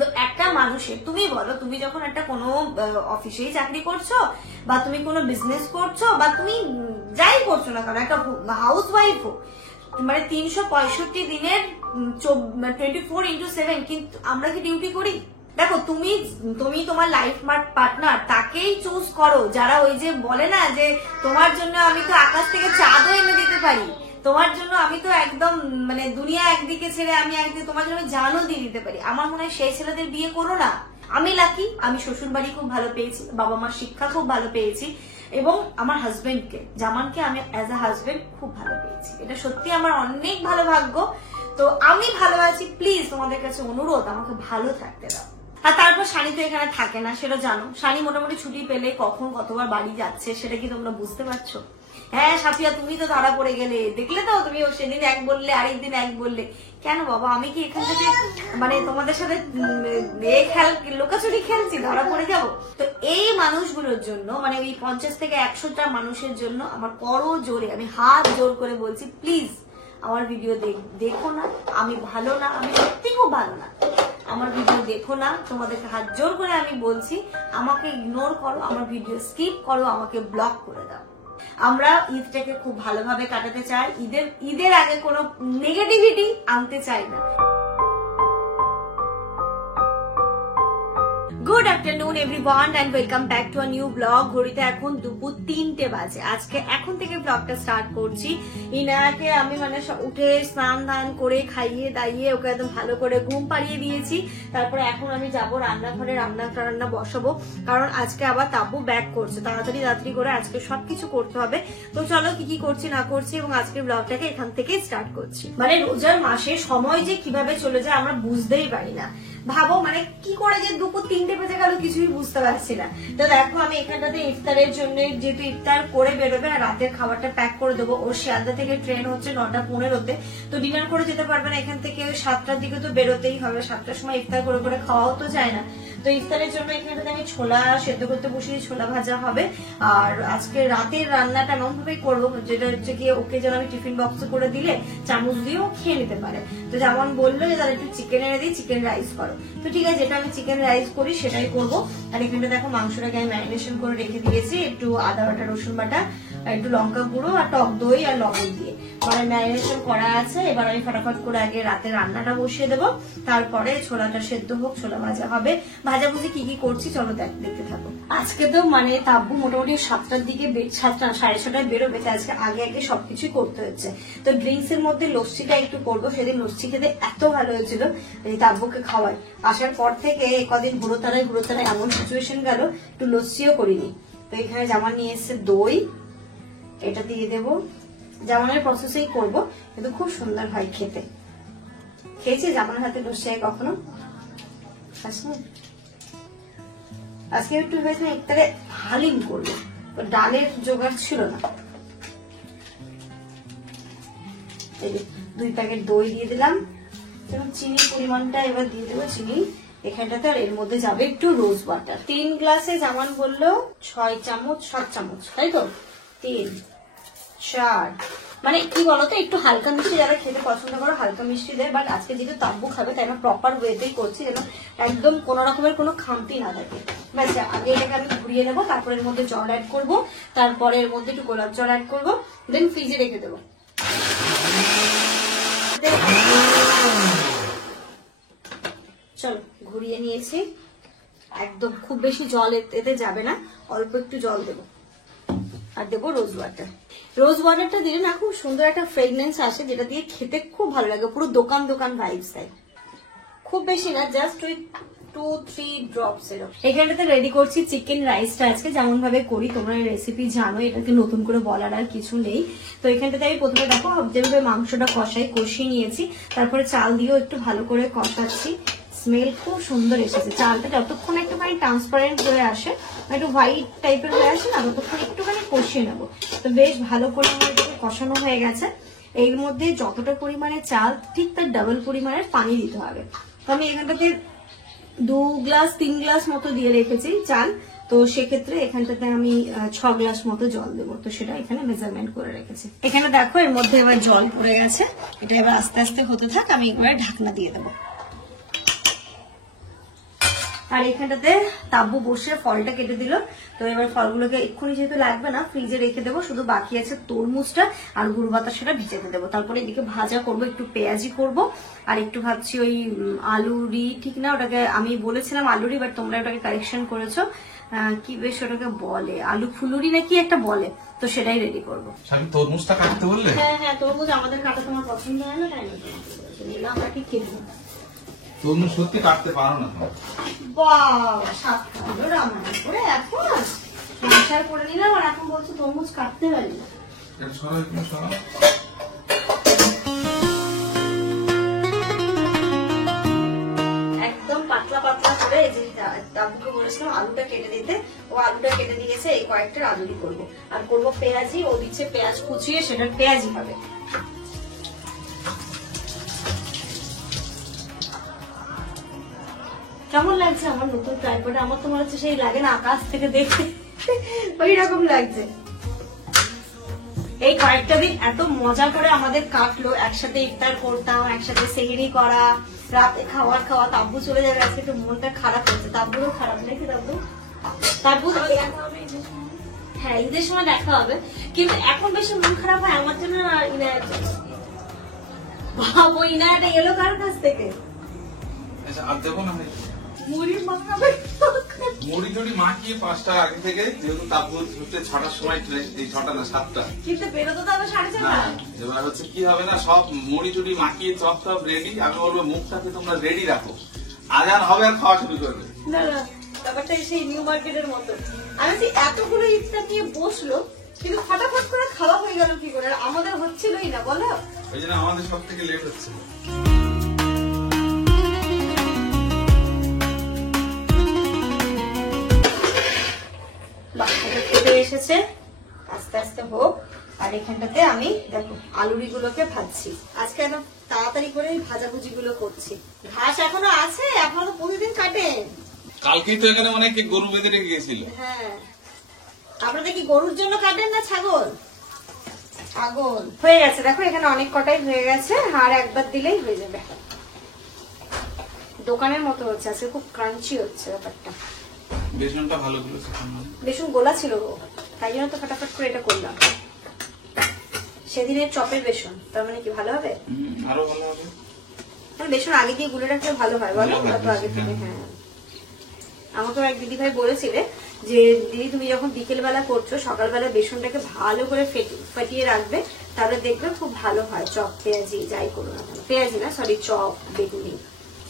তো একটা মানুষের, তুমি বলো, তুমি যখন একটা কোনো অফিসেই চাকরি করছো বা তুমি কোনো বিজনেস করছো বা তুমি যাই করছো না কেন, একটা হাউস ওয়াইফও, মানে 365 দিনের 24x7 কিন্তু আমরা কি ডিউটি করি? দেখো, তুমি তোমার লাইফ পার্টনার তাকেই চুজ করো যারা ওই যে বলে না যে তোমার জন্য আমি তো আকাশ থেকে চাঁদও এনে দিতে পারি, তোমার জন্য আমি তো একদম মানে দুনিয়া একদিকে ছেড়ে আমি একদিকে তোমার জন্য জানও দিয়ে দিতে পারি। আমার মনে হয় সেই ছেলেদের বিয়ে করো না। আমি লাকি, আমি শ্বশুর বাড়ি খুব ভালো পেয়েছি, বাবা মার শিক্ষা খুব ভালো পেয়েছি, এবং আমার হাজবেন্ডকে, জামানকে আমি অ্যাজ আ হাজবেন্ড খুব ভালো পেয়েছি। এটা সত্যি আমার অনেক ভালো ভাগ্য। তো আমি ভালো আছি, প্লিজ তোমাদের কাছে অনুরোধ আমাকে ভালো থাকতে দাও। আর তারপর শানি তো এখানে থাকে না, সেটা জানো। শানি মোটামুটি ছুটি পেলে কখন কতবার বাড়ি যাচ্ছে সেটা কি তোমরা বুঝতে পারছো? হ্যাঁ সাফিয়া, তুমি তো ধরা পড়ে গেলে, দেখলে তো তুমি সেদিন এক বললে আরেকদিন এক বললে। কেন বাবা, আমি কি এখান থেকে মানে তোমাদের সাথে লোকাচুরি খেলছি, ধরা পড়ে যাবো? তো এই মানুষগুলোর জন্য, মানে ওই 50 থেকে 100টা মানুষের জন্য আমার বড় জোরে, আমি হাত জোর করে বলছি, প্লিজ আমার ভিডিও দেখো না। আমি ভালো না, আমি সত্যি খুব ভালো না, আমার ভিডিও দেখো না। তোমাদেরকে হাত জোর করে আমি বলছি, আমাকে ইগনোর করো, আমার ভিডিও স্কিপ করো, আমাকে ব্লক করে দাও। আমরা ঈদটাকে খুব ভালোভাবে কাটাতে চাই, ঈদের আগে কোনো নেগেটিভিটি আনতে চাই না। Good afternoon everyone and welcome back to a new blog. ঘড়িতে এখন দুপুর 3টে বাজে। আজকে এখন থেকে ব্লগটা স্টার্ট করছি। ইনায়াকে আমি মানে উঠে স্নান দান করে খাইয়ে দাইয়ে ওকে একদম ভালো করে ঘুম পাড়িয়ে দিয়েছি। তারপরে এখন আমি যাবো রান্নাঘরে, রান্না বসাবো, কারণ আজকে আবার তাব্বু ব্যাক করছে। তাড়াতাড়ি করে আজকে সবকিছু করতে হবে। তো চলো কি কি করছি না করছি এবং আজকের ব্লগটাকে এখান থেকে স্টার্ট করছি। মানে রোজার মাসে সময় যে কিভাবে চলে যায় আমরা বুঝতেই পারি না। ভাবো মানে কি করে যে দুপুর 3টে বেজে গেল কিছুই বুঝতে পারছি না। তো দেখো আমি এখানটাতে ইফতারের জন্য, যেহেতু ইফতার করে বেরোবে আর রাতের খাবারটা প্যাক করে দেবো। ওর শিয়ালদা থেকে ট্রেন হচ্ছে 9:15-তে, তো ডিনার করে যেতে পারবে না। এখান থেকে 7টার দিকে তো বেরোতেই হবে, 7টার সময় ইফতার করে খাওয়াও তো যায় না। তো ইফতারের জন্য এখানটাতে আমি ছোলা সেদ্ধ করতে বসিয়ে, ছোলা ভাজা হবে। আর আজকে রাতের রান্নাটা এমন ভাবেই করবো যেটা হচ্ছে গিয়ে ওকে যেন আমি টিফিন বক্সে করে দিলে চামচ দিয়েও খেয়ে নিতে পারে। তো যেমন বললো যে তাহলে একটু চিকেন এনে দিই, চিকেন রাইস করো। তো ঠিক আছে, যেটা আমি চিকেন রাইস করি সেটাই করবো। আর এখানটা দেখো মাংসটাকে আমি ম্যারিনেশন করে রেখে দিয়েছি, একটু আদা বাটা, রসুন বাটা, একটু লঙ্কা গুঁড়ো আর টক দই আর লবণ দিয়ে মানে ম্যারিনেশন করা আছে। এবার আমি ফটাফট করে আগে রাতে রান্নাটা বসিয়ে দেবো, তারপরে ছোলাটা সেদ্ধ হোক, ছোলা ভাজা হবে। ভাজাভুজি কি কি করছি চলো দেখতে থাকো। আজকে তো মানে তাব্বু মোটামুটি 7টার দিকে, 7টা 6:30টায় বেরোবে, আজকে আগে সবকিছুই করতে হচ্ছে। তো ড্রিঙ্কস এর মধ্যে লস্যিটা একটু করবো। সেদিন লস্যি খেতে এত ভালো হয়েছিল, তাব্বুকে খাওয়াই। আসার পর থেকে কদিন ঘুরোতারায় এমন সিচুয়েশন গেল, একটু লস্যিও করিনি। তো এখানে জামান নিয়ে এসছে দই, এটা দিয়ে দেবো। জামানের প্রসেসেই করবো, কিন্তু খুব সুন্দর হয় খেতে। খেয়েছি জামানের হাতে লস্যি কখনো? আজকে একটু ভেবেছিলাম ইফতারে হালিম করবো, ডালের জোগাড় ছিল না। 2 প্যাকেট দই দিয়ে দিলাম, এবং চিনির পরিমাণটা এবার দিয়ে দেবো। চিনি এখানটাতে, আর এর মধ্যে যাবে একটু রোজ ওয়াটার। 3 গ্লাসে জামান বললো 6 চামচ 7 চামচ, তাই তো? 3 4 মানে কি বলতো, একটু হালকা মিষ্টি যারা খেতে পছন্দ করো হালকা মিষ্টি দেয়। বাট আজকে যেহেতু তাব্বু খাবে তাই আমরা প্রপার ওয়েতেই করছি, যেন একদম কোন রকমের কোনো খামতি না থাকে। ব্যাস, আগে এটাকে আমি ঘুরিয়ে নেবো, তারপরে এর মধ্যে জল অ্যাড করবো, তারপরে এর মধ্যে একটু গোলাপ জল অ্যাড করবো, দেন ফ্রিজে রেখে দেবো। চলো ঘুরিয়ে নিয়েছি, একদম খুব বেশি জল এতে যাবে না, অল্প একটু জল দেবো। আর দেবো রোজ ওয়াটার। রোজ ওয়াটারটা দিলে না খুব সুন্দর একটা ফ্রেগনেন্স আসে, যেটা দিয়ে খেতে খুব ভালো লাগে, পুরো দোকান ভাইবস দেয়। খুব বেশি না, জাস্ট ওই 2-3 ড্রপস এরকম। এখানটাতে রেডি করছি চিকেন রাইসটা। আজকে যেমন ভাবে করি তোমরা রেসিপি জানো, এটাকে নতুন করে বলার আর কিছু নেই। তো এখানটাতে আমি প্রথমে দেখো যেভাবে মাংসটা কষিয়ে নিয়েছি, তারপরে চাল দিয়েও একটু ভালো করে কষাচ্ছি। স্মেল খুব সুন্দর এসেছে। চালটা যতক্ষণ একটুখানি ট্রান্সপারেন্ট হয়ে আসে, একটু হোয়াইট টাইপের হয়ে আসে না, ততক্ষণ একটুখানি কষিয়ে নেবো। তো বেশ ভালো করে আমার এটাকে কষানো হয়ে গেছে। এর মধ্যে যতটা পরিমাণে চাল, ঠিক তার ডাবল পরিমাণের পানি দিতে হবে। তো আমি এখানটাতে 2-3 গ্লাস মতো দিয়ে রেখেছি চাল, তো সেক্ষেত্রে এখানটাতে আমি 6 গ্লাস মতো জল দেবো। তো সেটা এখানে মেজারমেন্ট করে রেখেছি। এখানে দেখো এর মধ্যে এবার জল পড়ে গেছে, এটা এবার আস্তে আস্তে হতে থাক, আমি এবার ঢাকনা দিয়ে দেবো। আর এখানটাতে তাব্বু বসে ফলটা কেটে দিল। তো এবার ফলগুলোকে এক্ষুনি যেহেতু লাগবে না, ফ্রিজে রেখে দেবো, শুধু বাকি আছে তরমুজটা আর গুড় বাতাসাটা ভিজাতে দেবো। তারপরে এদিকে ভাজা করবো, একটু পেঁয়াজি করব, আর একটু ভাবছি ওই আলুরি, ঠিক না ওটাকে আমি বলেছিলাম আলুরি, বাট তোমরা ওটাকে কারেকশন করেছো, কি বেশ ওটাকে বলে আলু ফুলুরি নাকি একটা বলে, তো সেটাই রেডি করবো। তরমুজটা কাটতে বললে? হ্যাঁ তরমুজ আমাদের কাটা তোমার পছন্দ হয় না, তাই না আমরা কি কিনবো। তরমুজ সত্যি কাটতে পারো না? বাবা সাতটা রান্না করে এখন সংসার করে নিলাম, আর এখন বলছো তরমুজ কাটতে পারি না। একদম পাতলা পাতলা করে এই যে তাবুকে বলেছিলাম আলুটা কেটে দিতে, ও আলুটা কেটে দিয়েছে। এই কয়েকটা আলুরি করবো, আর করবো পেঁয়াজি, ও দিচ্ছে পেঁয়াজ কুচিয়ে, সেটার পেঁয়াজি হবে। কেমন লাগছে আমার নতুন ট্রাইপড? আমার তো মনে হচ্ছে সেই লাগে না আকাশ থেকে দেখতে ওই রকম লাগছে। এই কয়েকটা দিন এত মজা করে আমাদের কাটলো, একসাথে ইফতার করতাম, একসাথে সেহরি করা, রাতে খাওয়া, তাব্বু চলে যাবে আজকে, একটু মনটা খারাপ হচ্ছে। তাব্বুরও খারাপ নাকি? তাব্বু হ্যাঁ ঈদের সময় দেখা হবে, কিন্তু এখন বেশি মন খারাপ হয় আমার জন্য। ভাবো ইনায়াটা এলো কার কাছ থেকে? আর দেখো না মুড়ি মাখাবে, মুড়ি টুড়ি মাখিয়ে 5টা আগে থেকে, যেহেতু তারপর হচ্ছে 6টার সময় ট্রেন, এই 6টা না 7টা, কিন্তু বেরোতে তো আবার 4:30। এবার হচ্ছে কি হবে না, সব মুড়ি টুড়ি মাখিয়ে চপ টপ রেডি। আমি বলবো মুখটাকে তোমরা রেডি রাখো, আজান হবে আর খাওয়া শুরু করবে। না ব্যাপারটা সেই নিউ মার্কেটের মতো। আমি যে এতগুলো ইফতার নিয়ে বসলো, কিন্তু ফটাফট করে খাওয়া হয়ে গেল কি করে? আমাদের হচ্ছিলই না, বলো? ওই জন্য আমাদের সব থেকে লেট হচ্ছে। এসেছে, আস্তে আস্তে হোক। আর এখানটাতে আমি দেখো আলুরি গুলোকে ভাজছি। আজকে একদম তাড়াতাড়ি করে ভাজাভুজি গুলো করছি। ঘাস এখনো আছে, এখনো প্রতিদিন কাটেন? কালকেই তো এখানে অনেক গরু বেঁধে রেখে গেছিল। হ্যাঁ আপনাদের কি গরুর জন্য কাটেন না ছাগল? ছাগল হয়ে গেছে, দেখো এখানে অনেক কটাই হয়ে গেছে, আর একবার দিলেই হয়ে যাবে। দোকানের মতো হচ্ছে, আজকে খুব ক্রাঞ্চি হচ্ছে ব্যাপারটা। বেসনটা ভালো গুলো, বেসন গোলা ছিল, তাই জন্য তো ফটাফট করে এটা করলাম। সেদিনের চপের বেসন, তার মানে কি ভালো হবে? আরো ভালো হবে। বেসন আগে দিয়ে গুলে রাখলে ভালো হয়, বলো? আগে থেকে। হ্যাঁ আমাকে এক দিদি ভাই বলেছিলে যে দিদি তুমি যখন বিকেল বেলা করছো, সকালবেলা বেসনটাকে ভালো করে ফাটিয়ে রাখবে, তাহলে দেখবে খুব ভালো হয় চপ পেঁয়াজি যাই করো না কেন। পেঁয়াজি না, সরি, চপ বেগুনি।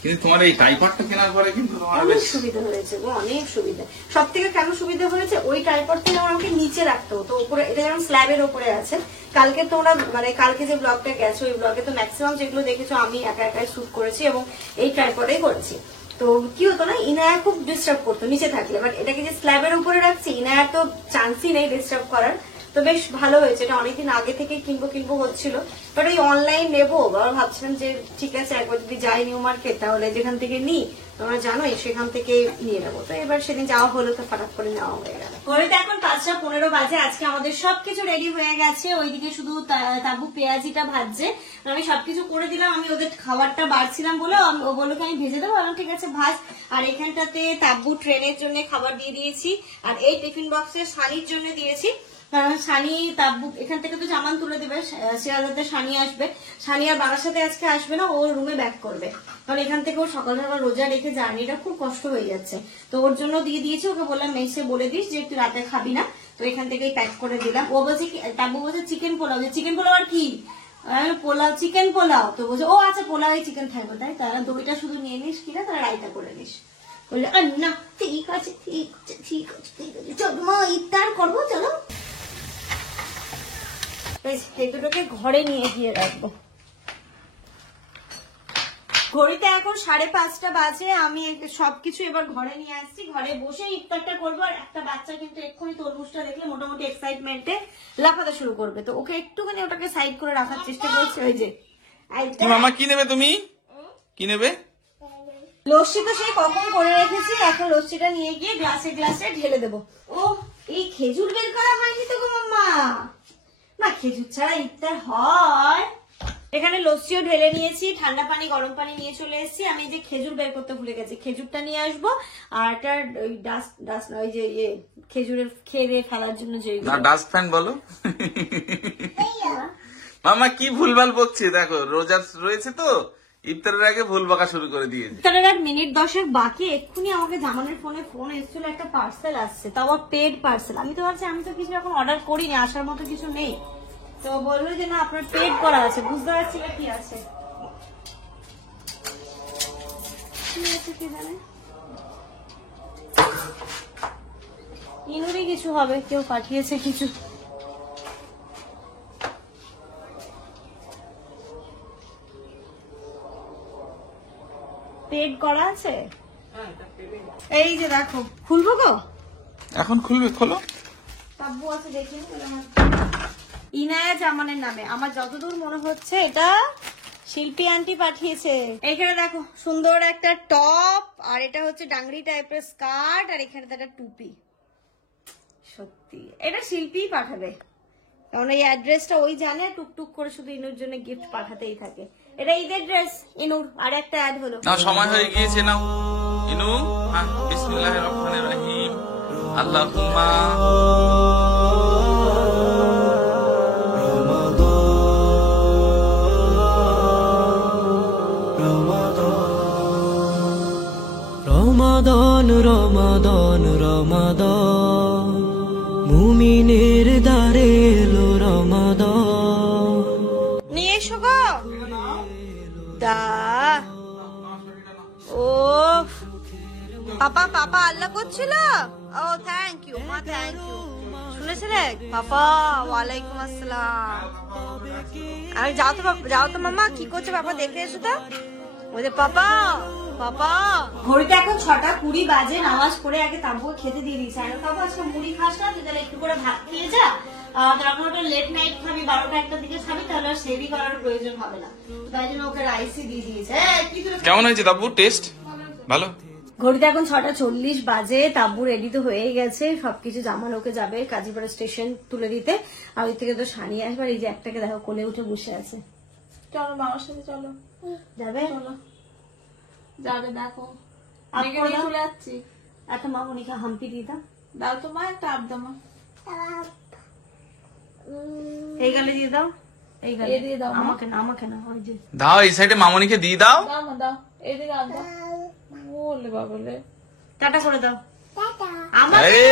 কিন্তু তোমার এই ট্রাইপডটা কেনার পরে কিন্তু অনেক সুবিধা হয়েছে গো, অনেক সুবিধা। সব থেকে কেন সুবিধা হয়েছে, ওই ট্রাইপড থেকে আমাকে নিচে রাখতে হতো, উপরে এটা যেমন স্ল্যাবের উপরে আছে। কালকে তোমরা মানে কালকে যে ব্লগটা গেছো, ওই ব্লগে তো ম্যাক্সিমাম যেগুলো দেখেছো আমি একা একাই শুট করেছি এবং এই ট্রাইপডেই করেছি। তো কি হতো না, ইনায়া খুব ডিস্টার্ব করতো নিচে থাকলে, বাট এটাকে যে স্ল্যাবের উপরে রাখছি, ইনায়ার তো চান্সই নেই ডিস্টার্ব করার। তো বেশ ভালো হয়েছে, এটা অনেকদিন আগে থেকে কিনবো হচ্ছিল, বাট ওই অনলাইন নেবো ভাবছিলাম যে ঠিক আছে একবার যদি যাই নিউ মার্কেট, তাহলে যেখান থেকে নিই তোমরা জানোই সেখান থেকে নিয়ে নেবো। তো এবার সেদিন যাওয়া হলো, তো ফটাফট করে নেওয়া হয়ে গেল। ঘড়িতে এখন 5:15 বাজে। আজকে আমাদের সবকিছু রেডি হয়ে গেছে, ওইদিকে শুধু তাবু পেঁয়াজিটা ভাজছে, আমি সবকিছু করে দিলাম। আমি ওদের খাবারটা বাড়ছিলাম বলে ও বললো আমি ভেজে দেবো, আমি ঠিক আছে ভাজ। আর এখানটাতে তাবু ট্রেনের জন্য খাবার দিয়ে দিয়েছি, আর এই টিফিন বক্সে সানির জন্য দিয়েছি। সানি তাব্বু এখান থেকে তো জামান তুলে দেবে, সিরাজাতে সানি আসবে। সানি আর বাবার সাথে আজকে আসবে না, ও রুমে ব্যাক করবে, কারণ এখান থেকে ও সকাল সকাল রোজা রেখে জার্নিটা খুব কষ্ট হয়ে যাচ্ছে। তো ওর জন্য দিয়ে দিয়েছি, ওকে বললাম মেসে বলে দিস যে একটু রাতে খাবি না, তো এখান থেকেই প্যাক করে দিলাম। ও বলছে তাব্বু বলছে চিকেন পোলাও, যে চিকেন পোলাও আর কি পোলাও, চিকেন পোলাও। তো বলছে ও আচ্ছা পোলাও চিকেন খাইবো, তাই তারা দইটা শুধু নিয়ে নিস, কিনা তারা রায়তা করে নিস। বললে না ঠিক আছে ঠিক আছে ঠিক আছে ঠিক আছে, চল মা ইফতার করবো, চলো। এই দুটোকে ঘরে নিয়ে গিয়ে রাখবো। ঘড়িতে এখন 5:30 বাজে। আমি সবকিছু এবার ঘরে নিয়ে আসছি, ঘরে বসে ইফতারটা করবো। আর একটা বাচ্চা কিন্তু এক্ষুনি তরমুজটা দেখলে মোটামুটি এক্সাইটমেন্টে লাফাতে শুরু করবে, তো ওকে একটুখানি ওটাকে সাইড করে রাখার চেষ্টা করছি। ওই যে মামা কি নেবে, তুমি কি নেবে? লস্যি তো সেই কখন করে রেখেছি, এখন লস্যিটা নিয়ে গিয়ে গ্লাসে গ্লাসে ঢেলে দেবো। ও এই খেজুর বের করা হয়নি তো গো মাম্মা, না খেজুর ছাড়া ইফতার হয়? এখানে লস্যিও ঢেলে নিয়েছি, ঠান্ডা পানি গরম পানি নিয়ে চলে এসেছি। আমি যে খেজুর বের করতে ভুলে গেছি, খেজুরটা নিয়ে আসবো। আর একটা ওই ডাস্ট ওই যে খেজুরের খেয়ে ফেলার জন্য যে ডাস্ট ফ্যান বলো। মামা কি ভুলভাল বকছে দেখো, রোজা রয়েছে তো ইফতারের আগে ভুল বকা শুরু করে দিয়েছে। ইফতারের আর মিনিট 10 বাকি, এক্ষুনি আমাকে জামানের ফোন এসেছিল, একটা পার্সেল আসছে, তাও আবার পেড পার্সেল। আমি তো ভাবছি আমি তো কিছু এখন অর্ডার করিনি, আসার মতো কিছু নেই। তো বললো যে না আপনার পেড করা আছে, বুঝতে পারছি না কি আছে। কি জানে ইনুরই কিছু হবে, কেউ পাঠিয়েছে কিছু। পেড করা আছে, এই যে দেখো। খুলবো গো, এখন খুলবে, খোলো। তাব্বু আছে দেখি। ইনায়া জামানের নামে, আমার যতদূর মনে হচ্ছে এটা শিল্পী আন্টি পাঠিয়েছে। এখানে দেখো সুন্দর একটা টপ, আর এটা হচ্ছে ডাংরি টাইপের স্কার্ট, আর এখানে একটা টুপি। সত্যি এটা শিল্পীই পাঠাবে, কারণ এই অ্যাড্রেসটা ওই জানে, টুকটুক করে শুধু ইনুর জন্য গিফট পাঠাতেই থাকে। এটা ঈদের ড্রেস ইনুর। আর একটা অ্যাড হলো, না সময় হয়ে গিয়েছে না ইনু। হ্যাঁ, বিসমিল্লাহির রহমানির রহিম। আল্লাহুম্মা রমাদান রমাদান রমাদান, মুমিনের দ্বারে এলো রমাদান। নিয়ে এসো গো দা। ও পাপা পাপা আল্লাহ করছিল। ও থ্যাংক ইউ মা, থ্যাংক ইউ। শুনেছিলে পাপা? ওয়ালাইকুম আসসালাম। আমি যাও তো মামা, কি করছে পাপা, দেখে এসো তো। ওই যে পাপা পাপা। ঘড়িতে এখন 6:20 বাজে। নামাজ পড়ে আগে তাব্বুকে খেতে দিয়ে দিয়েছি। আর তাব্বু আজকে মুড়ি খাস না, তুই তাহলে একটু করে ভাত খেয়ে যা। যখন ওটা লেট নাইট খাবি, 12টা-1টার দিকে খাবি, তাহলে আর সেভি করার প্রয়োজন হবে না। তাই জন্য ওকে রাইসই দিয়ে দিয়েছে। কেমন হয়েছে তাব্বু? টেস্ট ভালো। ঘড়িতে এখন 6:40 বাজে। তাব্বু রেডি তো হয়ে গেছে, সবকিছু। জামানোকে যাবে কাজীপাড়া স্টেশন তুলে দিতে, আর ওই থেকে তো সানিয়ে আসবার। এই যে একটাকে দেখো কোলে উঠে বসে আছে। চলো মামার সাথে, চলো যাবে চলো যাবে। দেখো আপ করে দাও। চলে যাচ্ছি। একটা মামনিকে হাম্পি দিয়ে দাও। দাও তো মা, একটা আপ দাও মা। এই গালে দিয়ে দাও, এই গালে এই দিয়ে দাও মা। আমাকে না, আমাকে না, ওই যে দাও, এই সাইডে মামনিকে দিয়ে দাও। দাও মা, দাও এদিকে আপ দাও। বলে বাবলে টাটা করে দাও। এ,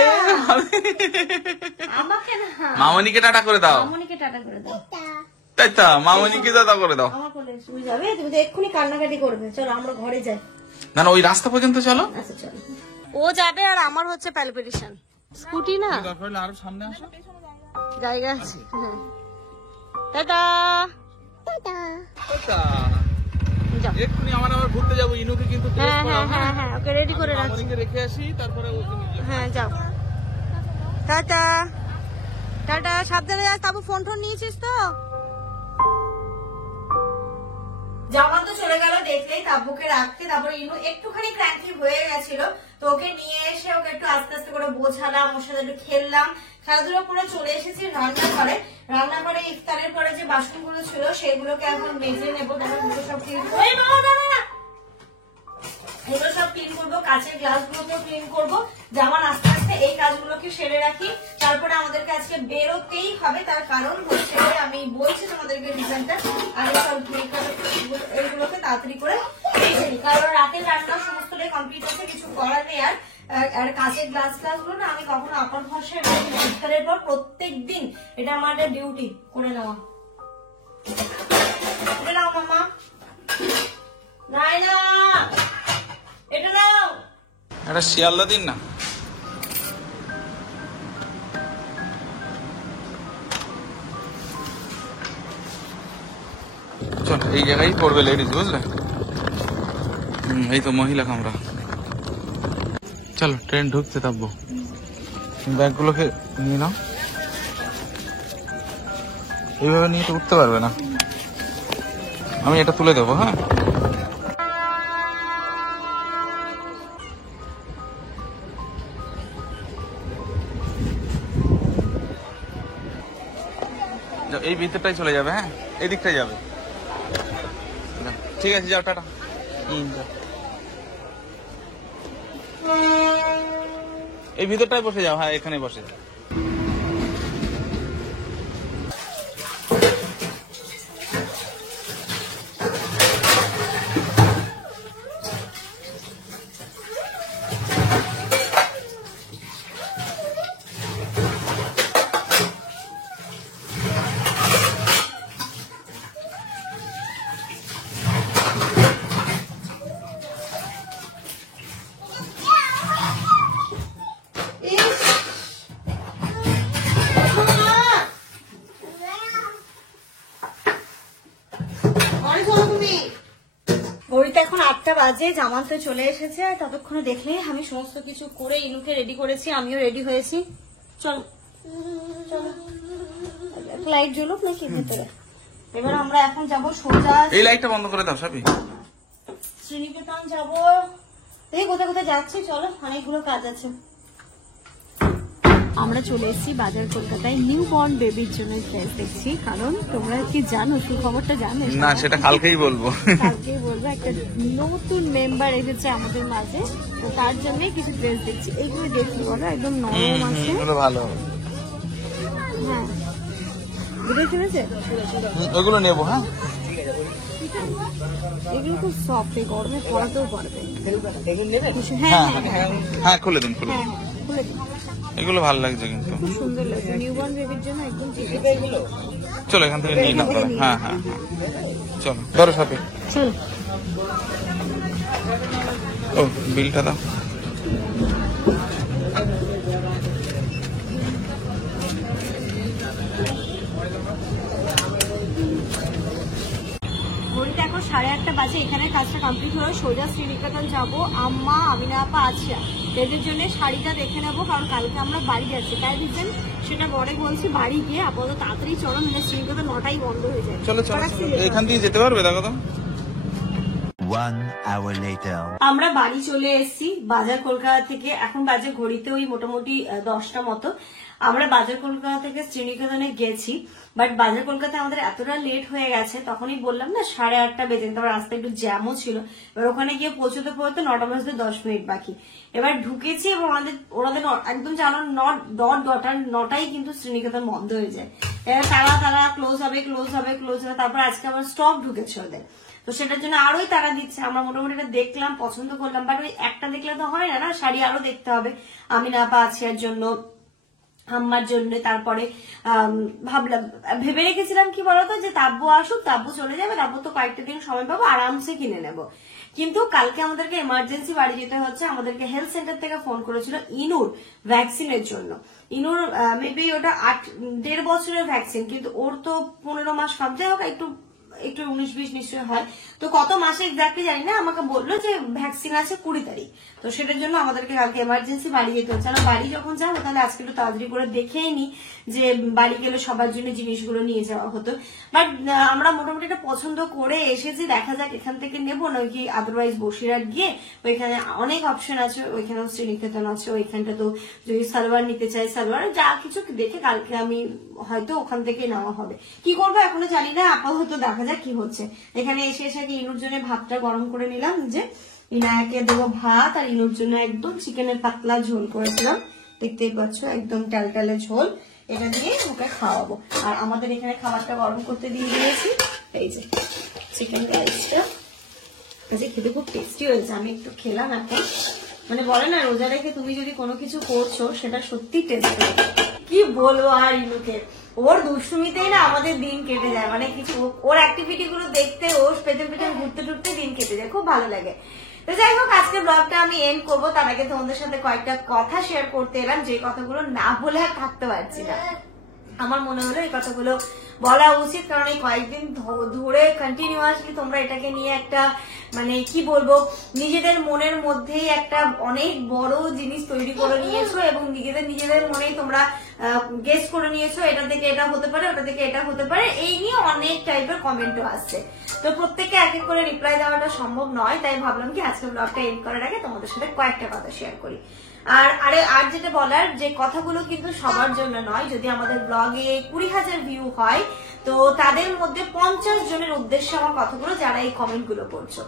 আমাকে না, মামনিকে টাটা করে দাও। মামনিকে টাটা করে দাও। তাই তো, মামনিকে দাদা করে দাও। আমার কোলে শুয়ে যাবে, তুমি তো এক্ষুনি কান্নাকাটি করবে। চলো আমরা ঘরে যাই। না না, ওই রাস্তা পর্যন্ত চলো। আচ্ছা চলো। ও যাবে আর আমার হচ্ছে প্যালপিটেশন। স্কুটি না, আরো সামনে আসো। জায়গা আছে। হ্যাঁ টাটা টাটা। যাও। এক্ষুনি আমার আবার ঘুরতে যাবো, ইনুকে কিন্তু হ্যাঁ হ্যাঁ হ্যাঁ হ্যাঁ, ওকে রেডি করে রাখছি। মামনিকে রেখে আসি, তারপরে ওকে নিয়ে যাবো। হ্যাঁ যাও। টাটা টাটা, সাবধানে যাস। তারপর ফোন নিয়েছিস তো? জামান তো চলে গেল দেখলেই, তাব্বুকে রাখতে। তারপর ইনু একটুখানি ক্র্যাঙ্কি হয়ে গেছিল, তো ওকে নিয়ে এসে ওকে একটু আস্তে আস্তে করে বোঝালাম, ওর সাথে একটু খেললাম, খেলাধুলো করে চলে এসেছি রান্নাঘরে। রান্নাঘরে ইফতারের পরে যে বাসনগুলো ছিল সেগুলোকে এখন মেজে নেবো। দেখো এগুলো সব ক্লিন এগুলো সব ক্লিন করবো, কাঁচের গ্লাসগুলোকে ক্লিন করবো। জামান আস্তে আস্তে এই কাজগুলোকে সেরে রাখি। তারপরে আমাদেরকে আজকে বেরোতেই হবে, তার কারণ হচ্ছে আমি বলছি তোমাদেরকে রিজনটা। আর সব এইগুলোকে তাড়াতাড়ি করে রেখে নিই, কারণ রাতের রান্না সমস্তটাই কমপ্লিট হচ্ছে, কিছু করার নেই। আর কাঁচের গ্লাসগুলো না আমি কখনো আপন ভরসায় রাখি না। ইফতারের পর প্রত্যেক দিন এটা আমার একটা ডিউটি করে নেওয়া। এটা নাও মামা, নাই না এটা নাও। একটা শিয়ালদা দিন না। চল, এই জায়গায় পড়বে লেডিস, বুঝলে? এই তো মহিলা কামরা। চলো, ট্রেন ঢুকছে। তাব্বু ব্যাগগুলোকে নিয়ে নাও। এইভাবে নিয়ে তো উঠতে পারবে না। আমি এটা তুলে দেবো। হ্যাঁ, এই ভিতরটাই চলে যাবে। হ্যাঁ, এই দিকটাই যাবে। ঠিক আছে, যাও, টাটা। এই ভিতরটায় বসে যাও। হ্যাঁ, এখানে বসে যাও। ঘড়িতে এখন 8টা বাজে, জামাল তো চলে এসেছে। ততক্ষণে দেখলে আমি সমস্ত কিছু করে ইনুকে রেডি করেছি, আমিও রেডি হয়েছি। চলো চলো, লাইট জ্বলুক নাকি ভেতরে। এবার আমরা এখন যাব সোজা, এই লাইটটা বন্ধ করে দাও সাবি, শ্রীনিকেতন যাবো। এই কোথায় কোথায় যাচ্ছি, চলো, অনেকগুলো কাজ আছে। আমরা চলে এসেছি বাজার কলকাতায় নিউ বর্ন বেবির জন্য ড্রেস দেখছি। কারণ তোমরা কি জানো, সুখবরটা জানো না? সেটা কালকেই বলবো। কালকেই বলবো। একটা নতুন মেম্বার এসেছে আমাদের মাঝে, তো তার জন্য কিছু ড্রেস দেখছি। এইগুলো দেখছি, বলো একদম নরম আছে, ভালো। হ্যাঁ বুঝে চলেছে, ওগুলো নেবো। হ্যাঁ, এগুলো খুব সফট, এই গরমে পরাতেও পারবে। হ্যাঁ হ্যাঁ হ্যাঁ, খুলে দিন, খুলে দিন। হ্যাঁ খুলে দিন। এগুলো ভালো লাগছে কিন্তু, খুব সুন্দর লাগছে, নিউ বর্ন বেবির জন্য একদম ঠিক আছে। চলো এখান থেকে নিয়ে নাও। হ্যাঁ হ্যাঁ, চলো ধরো সাথে। চলো, ও বিলটা দাও। ঘড়িতে এখন 8:30 বাজে। এখানে কাজটা কমপ্লিট হলো, সোজা শ্রীনিকেতন যাবো। আম্মা, আমিনা আপা, আছিয়া, এদের জন্য শাড়িটা দেখে নেবো, কারণ কালকে আমরা বাড়ি যাচ্ছি। তাই দিচ্ছেন সেটা পরে বলছি, বাড়ি গিয়ে আপাতত তাড়াতাড়ি চলো, মানে শ্রীনিকেতন 9টায় বন্ধ হয়ে যায়। চলো চলো, এখান থেকে যেতে পারবে? দেখো তো। 1 hour later. আমরা বাড়ি চলে এসেছি বাজার কলকাতা থেকে। এখন বাজে ঘড়িতে ওই মোটামুটি 10টা মতো। আমরা বাজার কলকাতা থেকে শ্রীনিকেতনে গেছি, বাট বাজার কলকাতায় আমাদের এতটা লেট হয়ে গেছে, তখনই বললাম না 8:30 বেজে। তারপর রাস্তায় একটু জ্যামও ছিল। এবার ওখানে গিয়ে পৌঁছতে 9টা বাজতে 10 মিনিট বাকি। এবার ঢুকেছি এবং ওনাদের একদম জানো 9টায় কিন্তু শ্রীনিকেতন বন্ধ হয়ে যায়। এবার তারা ক্লোজ হবে। তারপর আজকে আবার স্টক ঢুকেছে ওদের, তো সেটার জন্য আরোই তারা দিচ্ছে। আমরা মোটামুটি এটা দেখলাম, পছন্দ করলাম, বাট ওই একটা দেখলে তো হয় না, শাড়ি আরো দেখতে হবে। আমিনা আপা, আছিয়ার জন্য, আম্মার জন্য। তারপরে ভাবলাম, ভেবে রেখেছিলাম কি বলতো, যে তাব্বু আসুক, তাব্বু চলে যাবে, তারপর তো কয়েকটা দিন সময় পাবো, আরামসে কিনে নেব। কিন্তু কালকে আমাদেরকে এমার্জেন্সি বাড়ি যেতে হচ্ছে। আমাদেরকে হেলথ সেন্টার থেকে ফোন করেছিল ইনুর ভ্যাকসিনের জন্য। ইনুর মেবি ওটা 1.5 বছরের ভ্যাকসিন, কিন্তু ওর তো 15 মাস কমতে হোক, একটু 19-20 নিশ্চয়ই হয়, তো কত মাসে এক্স্যাক্টলি জানি না। আমাকে বললো যে ভ্যাকসিন আছে 20 তারিখ, তো সেটার জন্য আমাদেরকে কালকে এমার্জেন্সি বাড়ি যেতে হচ্ছে। আমরা বাড়ি যখন যাবো তাহলে আজকে একটু তাড়াতাড়ি করে দেখেই নি, যে বাড়ি গেলে সবার জন্য জিনিসগুলো নিয়ে যাওয়া হতো। বাট আমরা মোটামুটি এটা পছন্দ করে এসেছি, দেখা যাক এখান থেকে নেবো নাকি আদারওয়াইজ বসিরহাট গিয়ে, ওইখানে অনেক অপশন আছে, ওইখানেও শ্রীনিকেতন আছে, ওইখানটা তো যদি সালোয়ার নিতে চাই সালোয়ার, যা কিছু দেখে কালকে আমি হয়তো ওখান থেকে নেওয়া হবে। কি করবো এখনো জানি না, আপাতত দেখা যাক কি হচ্ছে। এখানে এসে ইনুর জন্য ভাতটা গরম করে নিলাম, যে ইনায়াকে দেবো ভাত, আর ইনুর জন্য একদম চিকেনের পাতলা ঝোল করেছিলাম, দেখতেই পাচ্ছ একদম টালটালে ঝোল। এটা দিয়ে ওকে খাওয়াবো। আর আমাদের এখানে খাবারটা গরম করতে দিয়ে দিয়েছি, এই যে চিকেন রাইসটা, যে খেতে খুব টেস্টি হয়েছে। আমি একটু খেলাম এখন, মানে বলে না রোজা রেখে তুমি যদি কোনো কিছু করছো সেটা সত্যি টেস্ট হবে। কি বলবো আর ইনুকে, ওর দুষ্টুমিতেই না আমাদের দিন কেটে যায়, মানে কিছু ওর অ্যাক্টিভিটি গুলো দেখতে, ওর পেছন পেছন ঘুরতে টুরতে দিন কেটে যায়, খুব ভালো লাগে। তো যাই হোক, আজকে ব্লগটা আমি এন্ড করবো, তার আগে তোমাদের সাথে কয়েকটা কথা শেয়ার করতে এলাম, যে কথাগুলো না বলে আর থাকতে পারছি না। আমার মনে হলো এই কথাগুলো বলা উচিত, কারণ এই কয়েকদিন ধরে কন্টিনিউয়াসলি তোমরা এটাকে নিয়ে একটা, মানে কি বলবো, নিজেদের মনের মধ্যেই একটা অনেক বড় জিনিস তৈরি করে নিয়েছো, এবং নিজেদের মনেই তোমরা গেস করে নিয়েছো, এটা থেকে এটা হতে পারে, ওটা থেকে এটা হতে পারে, এই নিয়ে অনেক টাইপের কমেন্টও আসছে। তো প্রত্যেককে এক এক করে রিপ্লাই দেওয়াটা সম্ভব নয়, তাই ভাবলাম কি আজকে ব্লগটা এন্ড করার আগে তোমাদের সাথে কয়েকটা কথা শেয়ার করি। আর যেটা বলার, যে কথাগুলো কিন্তু সবার জন্য নয়। যদি আমাদের ব্লগে 20,000 ভিউ হয়, তো তাদের মধ্যে 50 জনের উদ্দেশ্যে আমার কথাগুলো, যারা এই কমেন্ট গুলো করছো।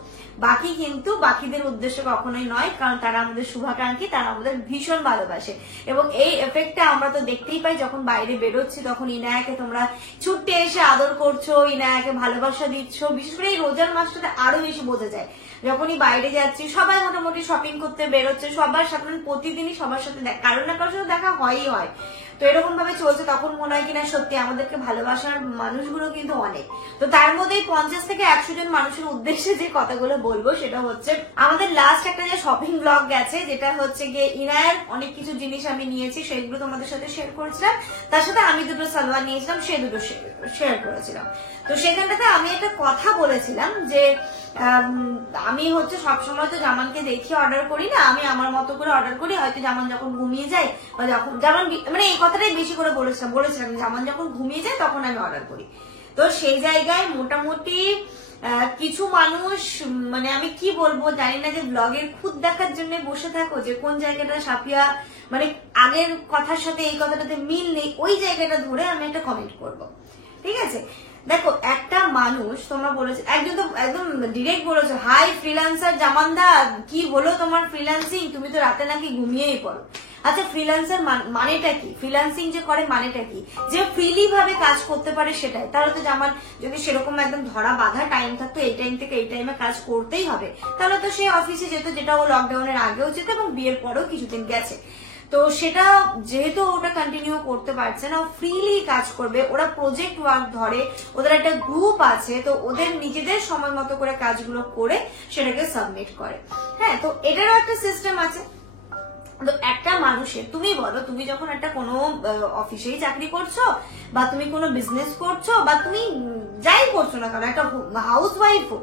বাকি কিন্তু বাকিদের উদ্দেশ্যে কখনোই নয়, কারণ তারা আমাদের শুভাকাঙ্ক্ষী, তারা আমাদের ভীষণ ভালোবাসে। এবং এই এফেক্টটা আমরা তো দেখতেই পাই, যখন বাইরে বেরোচ্ছি তখন ইনায়াকে তোমরা ছুটে এসে আদর করছো, ইনায়াকে ভালোবাসা দিচ্ছ। বিশেষ করে এই রোজার মাসটাতে আরো বেশি বোঝা যায়, যখনই বাইরে যাচ্ছি সবাই মোটামুটি শপিং করতে বেরোচ্ছে, সবার সাথে প্রতিদিনই সবার সাথে কারোর না কারোর সাথে দেখা হয়ই হয়। তো এরকম ভাবে চলছে, তখন মনে হয় কিনা সত্যি আমাদেরকে ভালোবাসার মানুষগুলো কিন্তু অনেক। তো তার মধ্যে 50 থেকে 100 জন মানুষের উদ্দেশ্যে যে কথাগুলো বলবো সেটা হচ্ছে, আমাদের লাস্ট একটা যে শপিং ব্লগ গেছে, যেটা হচ্ছে গিয়ে ইনায়ার অনেক কিছু জিনিস আমি নিয়েছি, সেগুলো তোমাদের সাথে শেয়ার করেছিলাম। তার সাথে আমি দুটো সালোয়ার নিয়েছিলাম, সে দুটো শেয়ার করেছিলাম। তো সেখানটাতে আমি একটা কথা বলেছিলাম যে আমি হচ্ছে সবসময় তো জামানকে দেখে অর্ডার করি না, আমি আমার মতো করে অর্ডার করি। হয়তো জামান যখন ঘুমিয়ে যায় বা যখন জামান, মানে এই কথাটাই বেশি করে বলেছিলাম জামান যখন ঘুমিয়ে যায় তখন আমি অর্ডার করি। তো সেই জায়গায় মোটামুটি কিছু মানুষ, মানে আমি কি বলবো জানি না, যে ব্লগের খুদ দেখার জন্য বসে থাকো যে কোন জায়গাটা সাফিয়া মানে আগের কথার সাথে এই কথাটাতে মিল নেই, ওই জায়গাটা ধরে আমি একটা কমেন্ট করব। ঠিক আছে, দেখো একটা মানুষ, তোমরা বলেছো একজন তো একদম ডিরেক্ট বলেছো, হাই ফ্রিল্যান্সার জামানদা, কি হলো তোমার ফ্রিল্যান্সিং, তুমি তো রাতে নাকি ঘুমিয়েই পড়ো। আচ্ছা, ফ্রিল্যান্সার মানেটা কি? ফ্রিল্যান্সিং যে করে মানেটা কি? যে ফ্রিলি ভাবে কাজ করতে পারে সেটাই। তাহলে তো জামান যদি সেরকম একদম ধরা বাঁধা টাইম থাকতো, এই টাইম থেকে এই টাইমে কাজ করতেই হবে, তাহলে তো সে অফিসে যেত, যেটা ও লকডাউনের আগেও যেত এবং বিয়ের পরেও কিছুদিন গেছে। তো সেটা যেহেতু ওটা কন্টিনিউ করতে পারছে না, ফ্রিলি কাজ করবে। ওরা প্রজেক্ট ওয়ার্ক ধরে, ওদের একটা গ্রুপ আছে, তো ওদের নিজেদের সময় মতো করে কাজগুলো করে সেটাকে সাবমিট করে। হ্যাঁ, তো এটারও একটা সিস্টেম আছে। তো একটা মানুষের, তুমি বলো, তুমি যখন একটা কোনো অফিসেই চাকরি করছো বা তুমি কোনো বিজনেস করছো বা তুমি যাই করছো না কেন, একটা হাউস ওয়াইফও,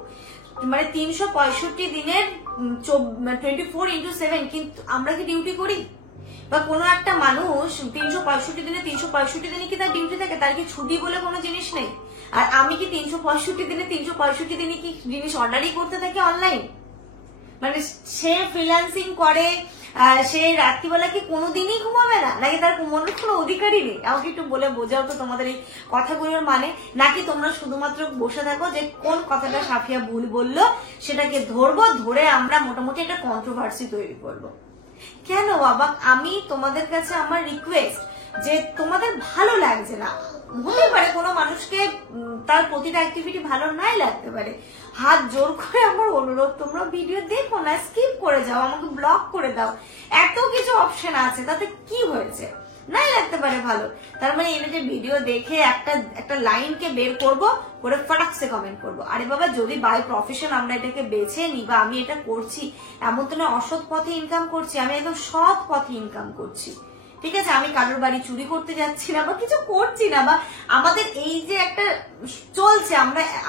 মানে 365 দিনের 24x7 কিন্তু আমরা কি ডিউটি করি? বা কোনো একটা মানুষ 365 দিনে 365 দিনে কি তার ডিউটি থাকে? তার কি ছুটি বলে কোনো জিনিস নেই? আর আমি কি 365 দিনে 365 দিনে কি জিনিস অর্ডারই করতে থাকি অনলাইন? মানে সে ফ্রিল্যান্সিং করে, সে রাত্রিবেলা কি কোনোদিনই ঘুমাবে না? নাকি তার মনের কোনো অধিকারই নেই? আমাকে একটু বলে বোঝাও তো তোমাদের এই কথাগুলোর মানে। নাকি তোমরা শুধুমাত্র বসে থাকো যে কোন কথাটা সাফিয়া ভুল বললো সেটাকে ধরবো, ধরে আমরা মোটামুটি একটা কন্ট্রোভার্সি তৈরি করবো? কেন বাবা? আমি তোমাদের কাছে আমার রিকোয়েস্ট যে তোমাদের ভালো লাগছে না, হতে পারে কোনো মানুষকে তার প্রতিটা অ্যাক্টিভিটি ভালো নাই লাগতে পারে, হাত জোর করে আমার অনুরোধ, তোমরা ভিডিও দেখো না, স্কিপ করে যাও, আমাকে ব্লক করে দাও, এত কিছু অপশন আছে, তাতে কি হয়েছে? নাই লাগতে পারে ভালো, তার মানে এনে যে ভিডিও দেখে একটা লাইনকে বের করব, করে ফটাকসে কমেন্ট করবো। আরে বাবা, যদি বাই প্রফেশন আমরা এটাকে বেছে নিই বা আমি এটা করছি, এমন তো না অসৎ পথে ইনকাম করছি, আমি একদম সৎ পথে ইনকাম করছি। ঠিক আছে, আমি কারোর বাড়ি চুরি করতে যাচ্ছি না বা কিছু করছি না, বা আমাদের এই যে একটা চলছে,